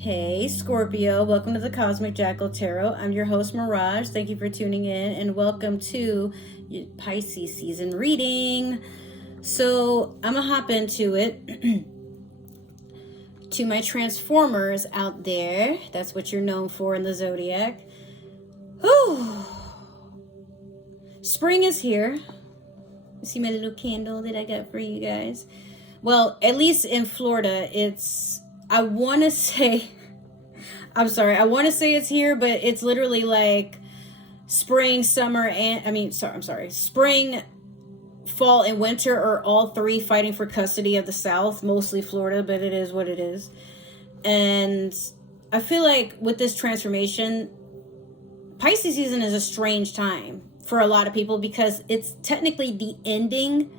Hey Scorpio, welcome to the Cosmic Jackal Tarot. I'm your host Mirage. Thank you for tuning in and welcome to Pisces season reading. So I'm gonna hop into it. To my Transformers out there, that's what you're known for in the zodiac. Whew. Spring is here. See my little candle that I got for you guys? Well, at least in Florida, I want to say it's here, but it's literally like spring, summer, spring, fall, and winter are all three fighting for custody of the South, mostly Florida, but it is what it is. And I feel like with this transformation, Pisces season is a strange time for a lot of people because it's technically the ending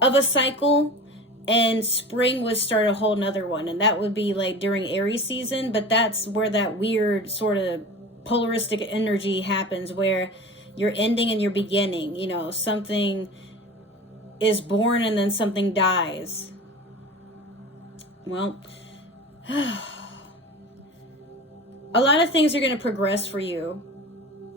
of a cycle, and spring would start a whole nother one, and that would be like during Aries season. But that's where that weird sort of polaristic energy happens, where you're ending and you're beginning. You know, something is born and then something dies. Well, a lot of things are going to progress for you.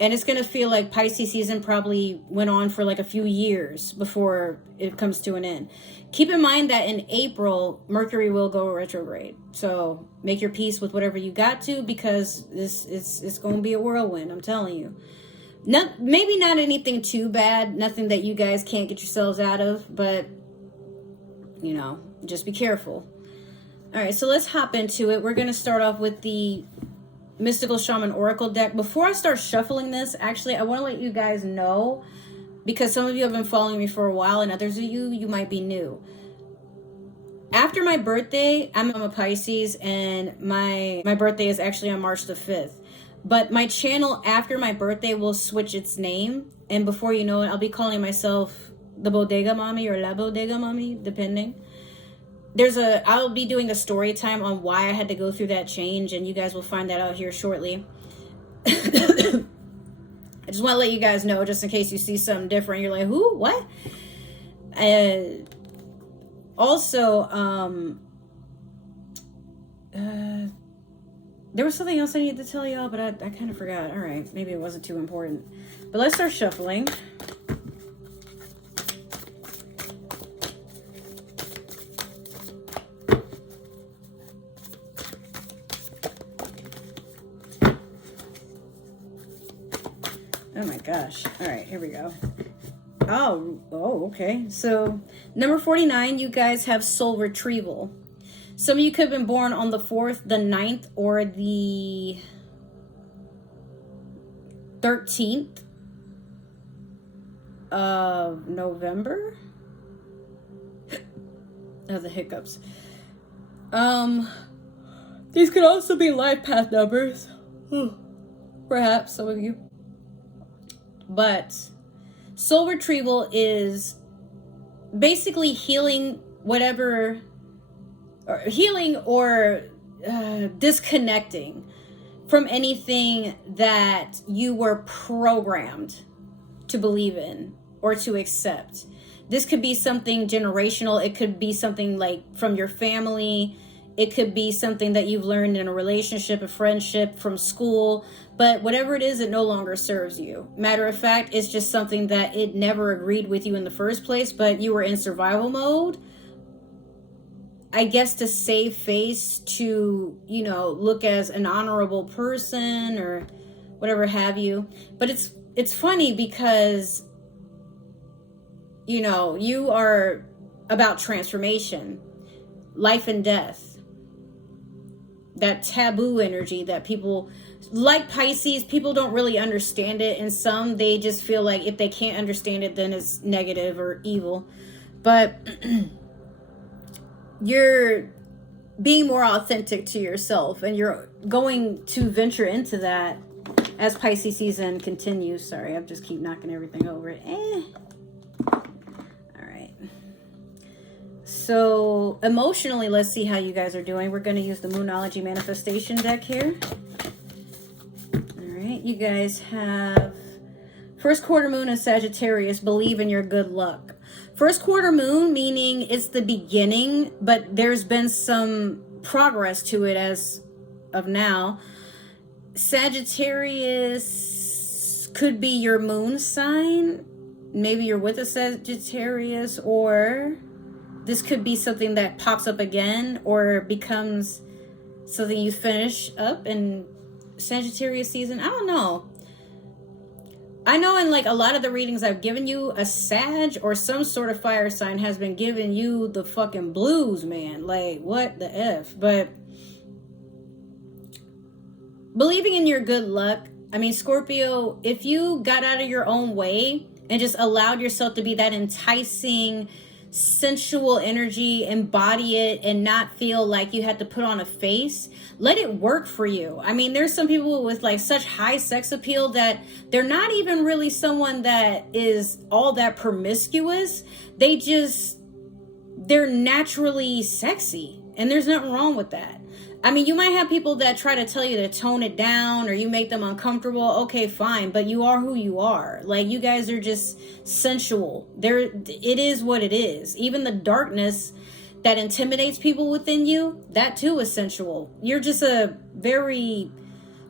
And it's going to feel like Pisces season probably went on for like a few years before it comes to an end. Keep in mind that in April, Mercury will go retrograde. So make your peace with whatever you got to, because it's going to be a whirlwind, I'm telling you. Maybe not anything too bad, nothing that you guys can't get yourselves out of, but, you know, just be careful. All right, so let's hop into it. We're going to start off with the Mystical Shaman Oracle deck. Before I start shuffling this, actually, I want to let you guys know, because some of you have been following me for a while and others of you might be new. After my birthday, I'm a Pisces, and my birthday is actually on March the 5th. But my channel after my birthday will switch its name, and before you know it, I'll be calling myself the Bodega Mommy or La Bodega Mommy, depending. I'll be doing a story time on why I had to go through that change, and you guys will find that out here shortly. I just want to let you guys know, just in case you see something different. You're like, who? What? Also, there was something else I needed to tell y'all, but I kind of forgot. All right, maybe it wasn't too important. But let's start shuffling. Oh my gosh. All right, here we go. Oh, okay. So number 49, you guys have soul retrieval. Some of you could have been born on the 4th, the 9th, or the 13th of November. Oh, the hiccups. These could also be life path numbers. Perhaps some of you. But soul retrieval is basically healing or disconnecting from anything that you were programmed to believe in or to accept. This could be something generational. It could be something like from your family. It could be something that you've learned in a relationship, a friendship, from school. But whatever it is, it no longer serves you. Matter of fact, it's just something that it never agreed with you in the first place, but you were in survival mode. I guess to save face, to, you know, look as an honorable person or whatever have you. But it's funny because, you know, you are about transformation, life and death. That taboo energy that people, like Pisces, people don't really understand it. And some, they just feel like if they can't understand it, then it's negative or evil. But you're being more authentic to yourself, and you're going to venture into that as Pisces season continues. Sorry, I just keep knocking everything over. So emotionally, let's see how you guys are doing. We're going to use the Moonology Manifestation deck here. All right, you guys have first quarter moon in Sagittarius. Believe in your good luck. First quarter moon, meaning it's the beginning, but there's been some progress to it as of now. Sagittarius could be your moon sign. Maybe you're with a Sagittarius, or this could be something that pops up again or becomes something you finish up in Sagittarius season. I don't know. I know in like a lot of the readings I've given you, a Sag or some sort of fire sign has been giving you the fucking blues, man. Like, what the F? But believing in your good luck. I mean, Scorpio, if you got out of your own way and just allowed yourself to be that enticing, sensual energy, embody it, and not feel like you had to put on a face, let it work for you. I mean, there's some people with like such high sex appeal that they're not even really someone that is all that promiscuous. They're naturally sexy, and there's nothing wrong with that. I mean, you might have people that try to tell you to tone it down or you make them uncomfortable. Okay, fine. But you are who you are. Like, you guys are just sensual. It is what it is. Even the darkness that intimidates people within you, that too is sensual. You're just a very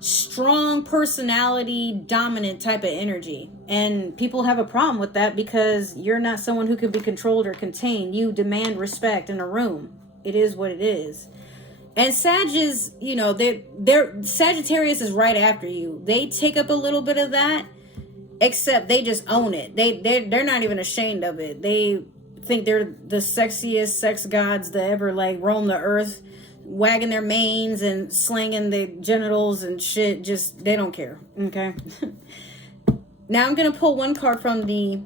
strong personality, dominant type of energy. And people have a problem with that because you're not someone who can be controlled or contained. You demand respect in a room. It is what it is. And Sag is, you know, they're Sagittarius is right after you. They take up a little bit of that, except they just own it. They're not even ashamed of it. They think they're the sexiest sex gods that ever like roam the earth, wagging their manes and slanging the genitals and shit. Just, they don't care. Okay. Now I'm gonna pull one card from the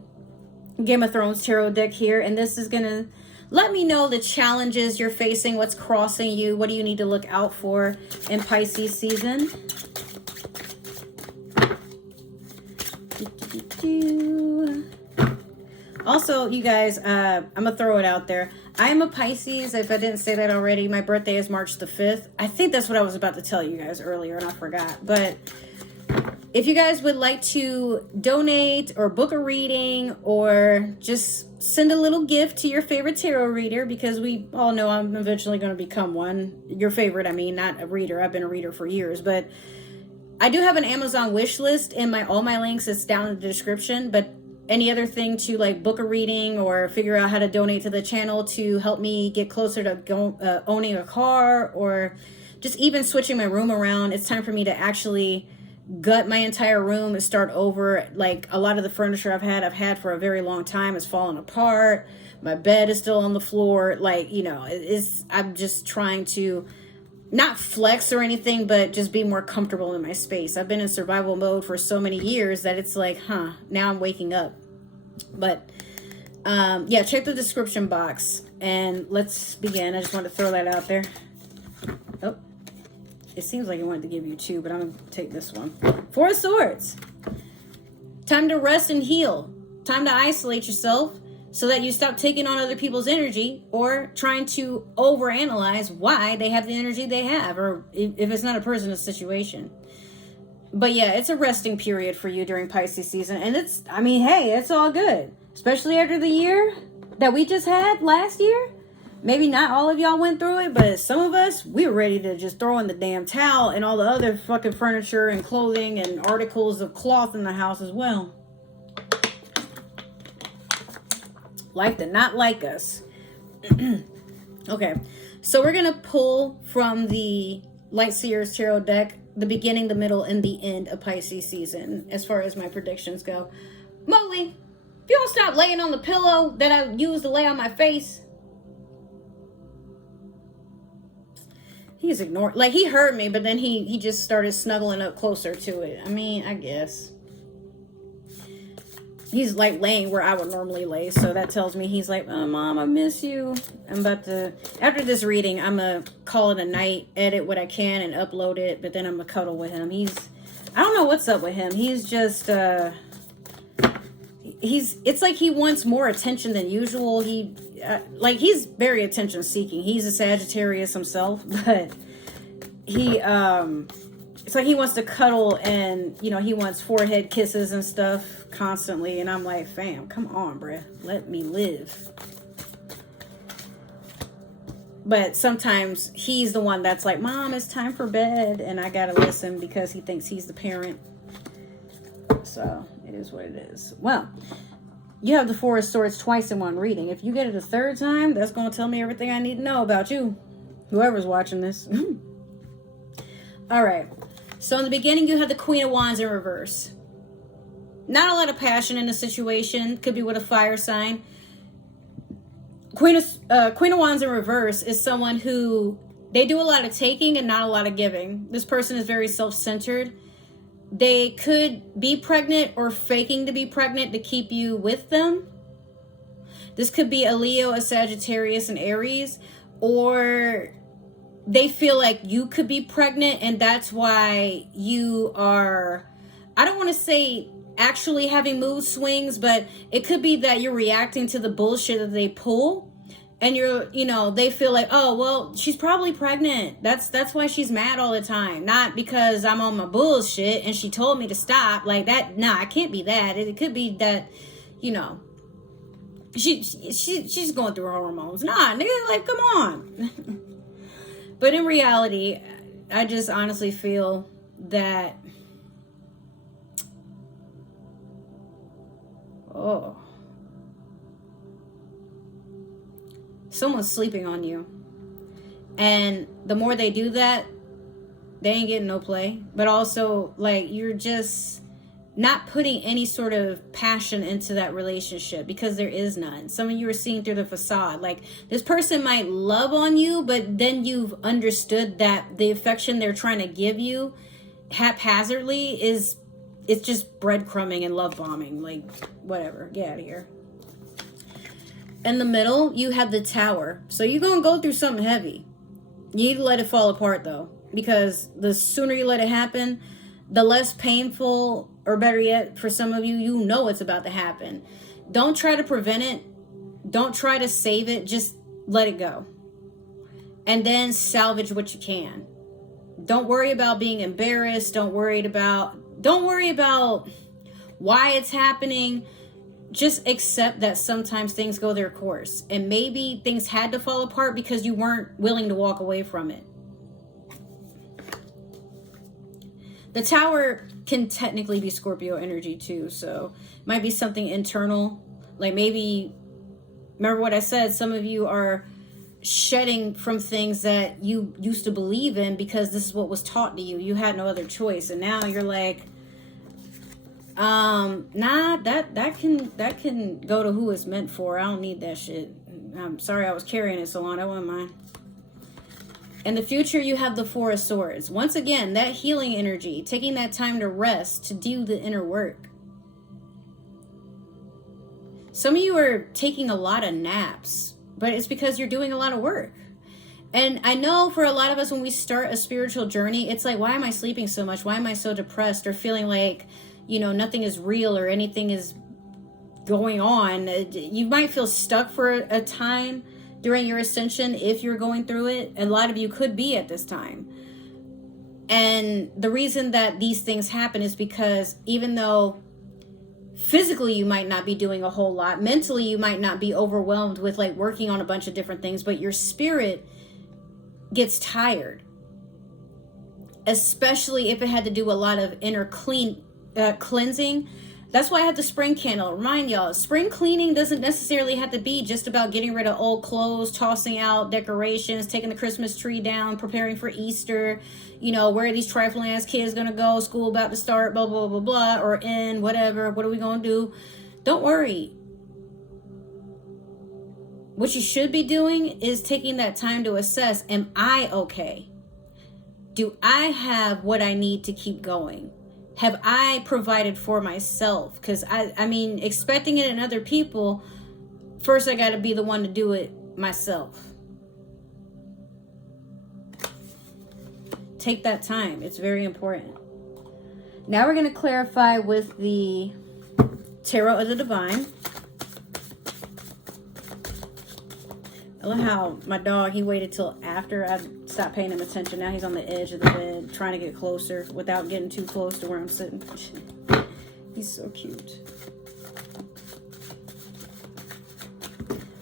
Game of Thrones tarot deck here, and this is gonna let me know the challenges you're facing, what's crossing you, what do you need to look out for in Pisces season. Also, you guys, I'm going to throw it out there. I am a Pisces, if I didn't say that already. My birthday is March the 5th. I think that's what I was about to tell you guys earlier, and I forgot. But if you guys would like to donate or book a reading or just send a little gift to your favorite tarot reader, because we all know I'm eventually going to become one. Your favorite, I mean, not a reader. I've been a reader for years, but I do have an Amazon wish list, and all my links is down in the description. But any other thing to like book a reading or figure out how to donate to the channel to help me get closer to owning a car, or just even switching my room around. It's time for me to actually gut my entire room and start over. Like, a lot of the furniture I've had for a very long time is falling apart. My bed is still on the floor. Like, you know, I'm just trying to not flex or anything, but just be more comfortable in my space. I've been in survival mode for so many years that it's like, now I'm waking up. But yeah, check the description box and let's begin. I just want to throw that out there. Oh, it seems like it wanted to give you two, but I'm going to take this one. Four of Swords. Time to rest and heal. Time to isolate yourself so that you stop taking on other people's energy or trying to overanalyze why they have the energy they have, or if it's not a person, a situation. But yeah, it's a resting period for you during Pisces season. And hey, it's all good. Especially after the year that we just had last year. Maybe not all of y'all went through it, but some of us, we were ready to just throw in the damn towel and all the other fucking furniture and clothing and articles of cloth in the house as well. Life did not like us. Okay, so we're going to pull from the Light Seers Tarot deck the beginning, the middle, and the end of Pisces season as far as my predictions go. Molly, if you don't stop laying on the pillow that I used to lay on my face. He's ignored. Like, he heard me, but then he just started snuggling up closer to it. I mean, I guess. He's like laying where I would normally lay, so that tells me he's like, oh, Mom, I miss you. I'm about to, after this reading, I'm going to call it a night, edit what I can, and upload it, but then I'm going to cuddle with him. I don't know what's up with him. He's just, it's like he wants more attention than usual. He's very attention seeking. He's a Sagittarius himself, but it's like he wants to cuddle and, you know, he wants forehead kisses and stuff constantly. And I'm like, fam, come on, bruh. Let me live. But sometimes he's the one that's like, Mom, it's time for bed. And I got to listen because he thinks he's the parent. So it is what it is. Well, you have the Four of Swords twice in one reading. If you get it a third time, that's going to tell me everything I need to know about you. Whoever's watching this. All right. So in the beginning, you have the Queen of Wands in reverse. Not a lot of passion in the situation. Could be with a fire sign. Queen of Wands in reverse is someone who, they do a lot of taking and not a lot of giving. This person is very self-centered. They could be pregnant or faking to be pregnant to keep you with them. This could be a Leo, a Sagittarius, and Aries. Or they feel like you could be pregnant and that's why you are, I don't want to say actually having mood swings, but it could be that you're reacting to the bullshit that they pull. And you're, you know, they feel like, oh, well, she's probably pregnant. That's why she's mad all the time. Not because I'm on my bullshit and she told me to stop. Like that, nah, it can't be that. It could be that, you know, she's going through her hormones. Nah, nigga, like, come on. But in reality, I just honestly feel that, oh, someone's sleeping on you. And the more they do that, they ain't getting no play. But also, like, you're just not putting any sort of passion into that relationship because there is none. Some of you are seeing through the facade. Like, this person might love on you, but then you've understood that the affection they're trying to give you haphazardly is, it's just breadcrumbing and love bombing. Like, whatever. Get out of here. In the middle, you have the Tower. So you're going to go through something heavy. You need to let it fall apart, though. Because the sooner you let it happen, the less painful, or better yet, for some of you, you know it's about to happen. Don't try to prevent it. Don't try to save it. Just let it go. And then salvage what you can. Don't worry about being embarrassed. Don't worry about why it's happening. Just accept that sometimes things go their course. And maybe things had to fall apart because you weren't willing to walk away from it. The Tower can technically be Scorpio energy too. So it might be something internal. Like maybe, remember what I said, some of you are shedding from things that you used to believe in because this is what was taught to you. You had no other choice. And now you're like, nah, that can go to who it's meant for. I don't need that shit. I'm sorry I was carrying it so long. That wasn't mine. In the future, you have the Four of Swords. Once again, that healing energy, taking that time to rest, to do the inner work. Some of you are taking a lot of naps, but it's because you're doing a lot of work. And I know for a lot of us, when we start a spiritual journey, it's like, why am I sleeping so much? Why am I so depressed? Or feeling like, you know, nothing is real or anything is going on. You might feel stuck for a time during your ascension if you're going through it. A lot of you could be at this time. And the reason that these things happen is because even though physically you might not be doing a whole lot, mentally you might not be overwhelmed with like working on a bunch of different things, but your spirit gets tired. Especially if it had to do a lot of inner cleansing. That's why I have the spring candle. Remind y'all, spring cleaning doesn't necessarily have to be just about getting rid of old clothes, tossing out decorations, taking the Christmas tree down, preparing for Easter. You know, where are these trifling ass kids gonna go? School about to start, blah, blah, blah, blah, or in, whatever. What are we gonna do? Don't worry. What you should be doing is taking that time to assess, am I okay? Do I have what I need to keep going? Have I provided for myself? Because I mean, expecting it in other people, first I got to be the one to do it myself. Take that time. It's very important. Now we're going to clarify with the Tarot of the Divine. I love how my dog, he waited till after I stopped paying him attention. Now he's on the edge of the bed trying to get closer without getting too close to where I'm sitting. He's so cute.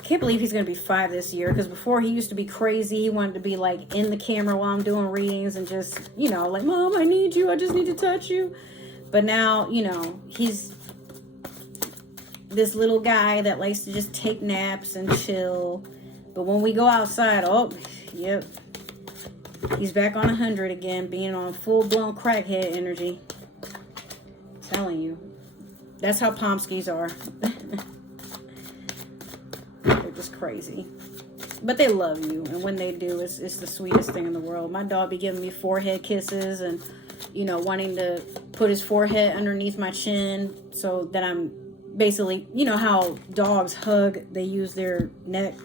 can't believe he's going to be 5 this year, because before he used to be crazy. He wanted to be like in the camera while I'm doing readings and just, you know, like, Mom, I need you. I just need to touch you. But now, you know, he's this little guy that likes to just take naps and chill. But when we go outside, oh, yep, he's back on 100 again, being on full-blown crackhead energy. I'm telling you. That's how Pomskis are. They're just crazy. But they love you. And when they do, it's the sweetest thing in the world. My dog be giving me forehead kisses and, you know, wanting to put his forehead underneath my chin so that I'm basically, you know how dogs hug, they use their neck.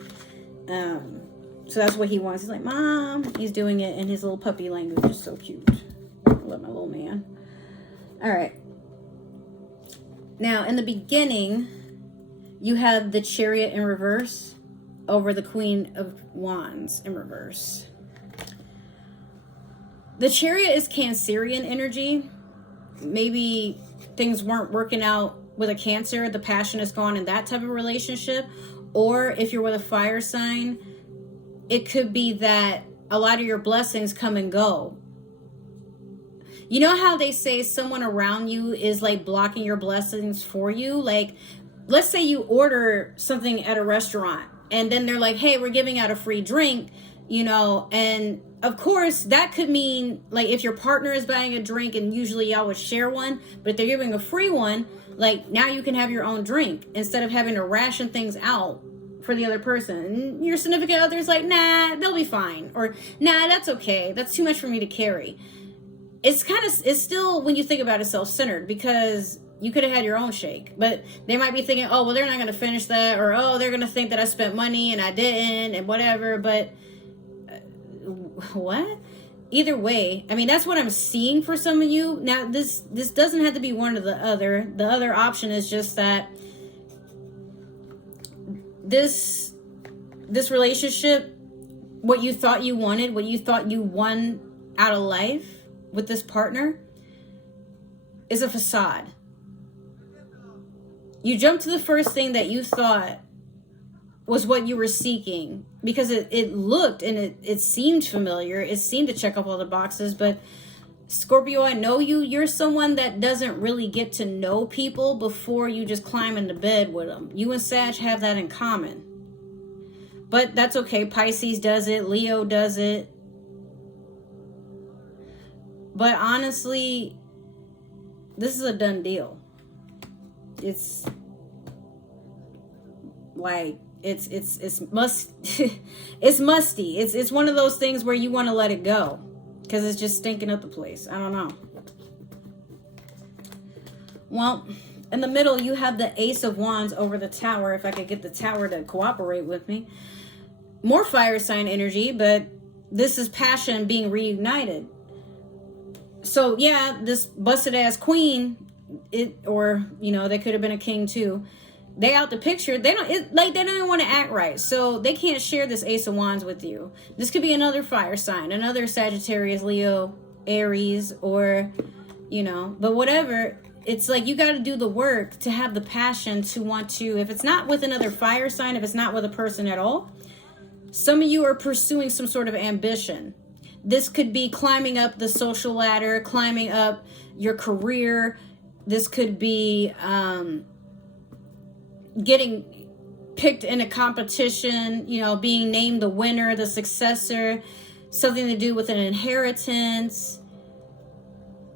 So that's what he wants. He's like, Mom. He's doing it in his little puppy language. It's so cute. I love my little man. All right. Now, in the beginning, you have the Chariot in reverse over the Queen of Wands in reverse. The Chariot is Cancerian energy. Maybe things weren't working out with a Cancer. The passion is gone in that type of relationship. Or if you're with a fire sign, it could be that a lot of your blessings come and go. You know how they say someone around you is like blocking your blessings for you? Like, let's say you order something at a restaurant and then they're like, hey, we're giving out a free drink, you know, and of course that could mean like if your partner is buying a drink and usually y'all would share one, but if they're giving a free one, like now you can have your own drink instead of having to ration things out for the other person. And your significant other's like, nah, they'll be fine. Or nah, that's okay. That's too much for me to carry. It's still, when you think about it, self-centered, because you could have had your own shake, but they might be thinking, oh, well, they're not going to finish that, or, oh, they're going to think that I spent money and I didn't, and whatever. But what? Either way, I mean, that's what I'm seeing for some of you. Now, this doesn't have to be one or the other. The other option is just that this relationship, what you thought you wanted, what you thought you won out of life with this partner, is a facade. You jumped to the first thing that you thought was what you were seeking because it looked and it seemed familiar. It seemed to check off all the boxes. But Scorpio, I know you. You're someone that doesn't really get to know people before you just climb into bed with them. You and Sag have that in common. But that's okay. Pisces does it. Leo does it. But honestly, this is a done deal. It's like it's it's musty. It's one of those things where you want to let it go because it's just stinking up the place. I don't know. Well, in the middle you have the Ace of Wands over the Tower. If I could get the Tower to cooperate with me. More fire sign energy, but this is passion being reunited. So yeah, this busted ass queen, or you know, they could have been a king too. They out the picture. They don't even want to act right, so they can't share this Ace of Wands with you. This could be another fire sign, another Sagittarius, Leo, Aries, or you know, but whatever. It's like you got to do the work to have the passion to want to. If it's not with another fire sign, if it's not with a person at all, some of you are pursuing some sort of ambition. This could be climbing up the social ladder, climbing up your career. This could be getting picked in a competition, you know, being named the winner, the successor, something to do with an inheritance,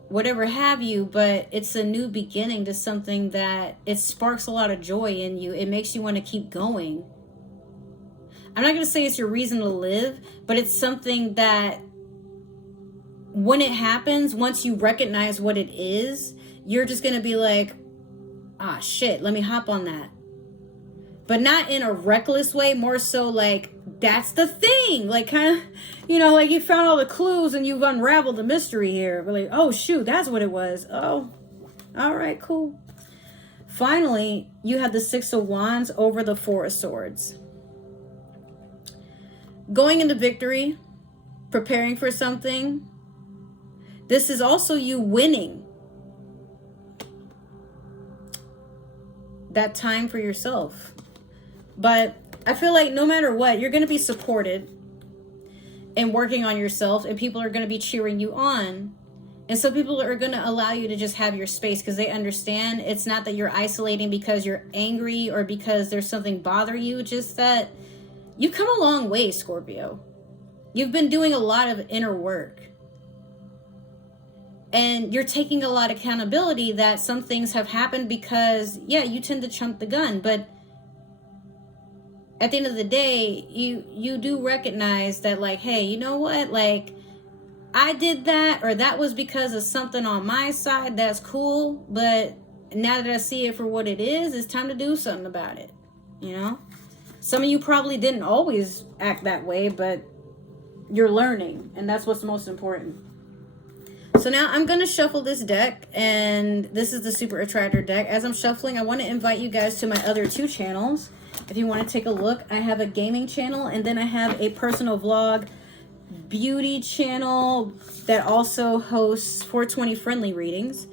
whatever have you. But it's a new beginning to something that it sparks a lot of joy in you. It makes you want to keep going. I'm not going to say it's your reason to live, but it's something that when it happens, once you recognize what it is, you're just going to be like, ah, shit, let me hop on that. But not in a reckless way, more so like, that's the thing. Like kind of, you know, like you found all the clues and you've unraveled the mystery here. But like, oh, shoot, that's what it was. Oh, all right, cool. Finally, you have the Six of Wands over the Four of Swords. Going into victory, preparing for something. This is also you winning that time for yourself. But I feel like no matter what, you're going to be supported in working on yourself, and people are going to be cheering you on. And some people are going to allow you to just have your space because they understand it's not that you're isolating because you're angry or because there's something bothering you, just that you've come a long way, Scorpio. You've been doing a lot of inner work. And you're taking a lot of accountability that some things have happened because, yeah, you tend to jump the gun. But at the end of the day, you do recognize that, like, hey, you know what? Like, I did that, or that was because of something on my side. That's cool. But now that I see it for what it is, it's time to do something about it. You know? Some of you probably didn't always act that way, but you're learning. And that's what's most important. So now I'm going to shuffle this deck, and this is the Super Attractor deck. As I'm shuffling, I want to invite you guys to my other 2 channels. If you want to take a look, I have a gaming channel, and then I have a personal vlog beauty channel that also hosts 420 friendly readings.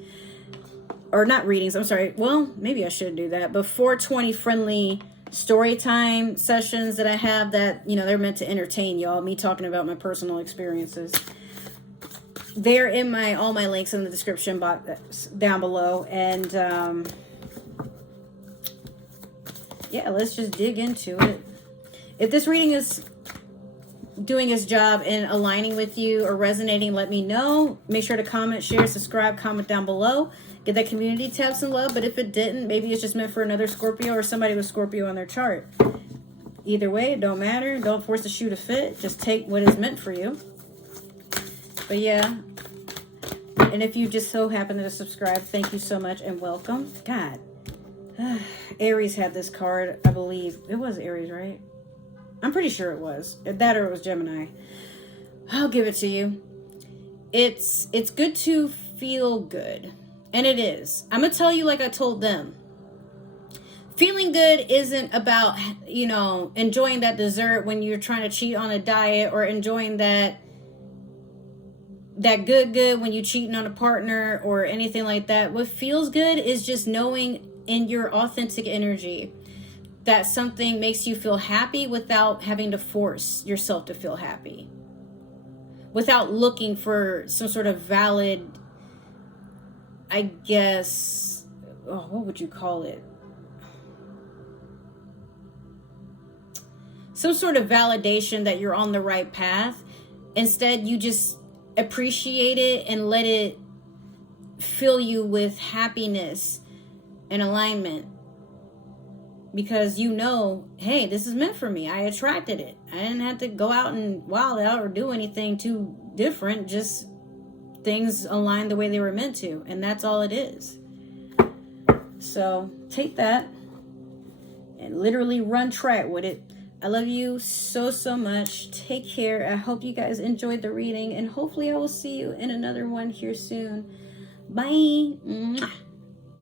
Or not readings, I'm sorry. Well, maybe I should do that. But 420 friendly story time sessions that I have that, you know, they're meant to entertain y'all. Me talking about my personal experiences. They're in all my links in the description box down below. And yeah, let's just dig into it. If this reading is doing its job in aligning with you or resonating, let me know. Make sure to comment, share, subscribe, comment down below. Get that community tab some love. But if it didn't, maybe it's just meant for another Scorpio or somebody with Scorpio on their chart. Either way, it don't matter. Don't force the shoe to fit. Just take what is meant for you. But yeah, and if you just so happen to subscribe, thank you so much and welcome. God, Aries had this card, I believe. It was Aries, right? I'm pretty sure it was. That or it was Gemini. I'll give it to you. It's good to feel good. And it is. I'm going to tell you like I told them. Feeling good isn't about, you know, enjoying that dessert when you're trying to cheat on a diet, or enjoying that good when you're cheating on a partner or anything like that. What feels good is just knowing in your authentic energy that something makes you feel happy without having to force yourself to feel happy. Without looking for some sort of valid, I guess, what would you call it? Some sort of validation that you're on the right path. Instead, you just appreciate it and let it fill you with happiness and alignment, because you know, hey, this is meant for me. I attracted it. I didn't have to go out and wild out or do anything too different. Just things aligned the way they were meant to, and that's all it is. So take that and literally run track with it. I love you so much. Take care. I hope you guys enjoyed the reading, and hopefully I will see you in another one here soon. Bye. Mwah.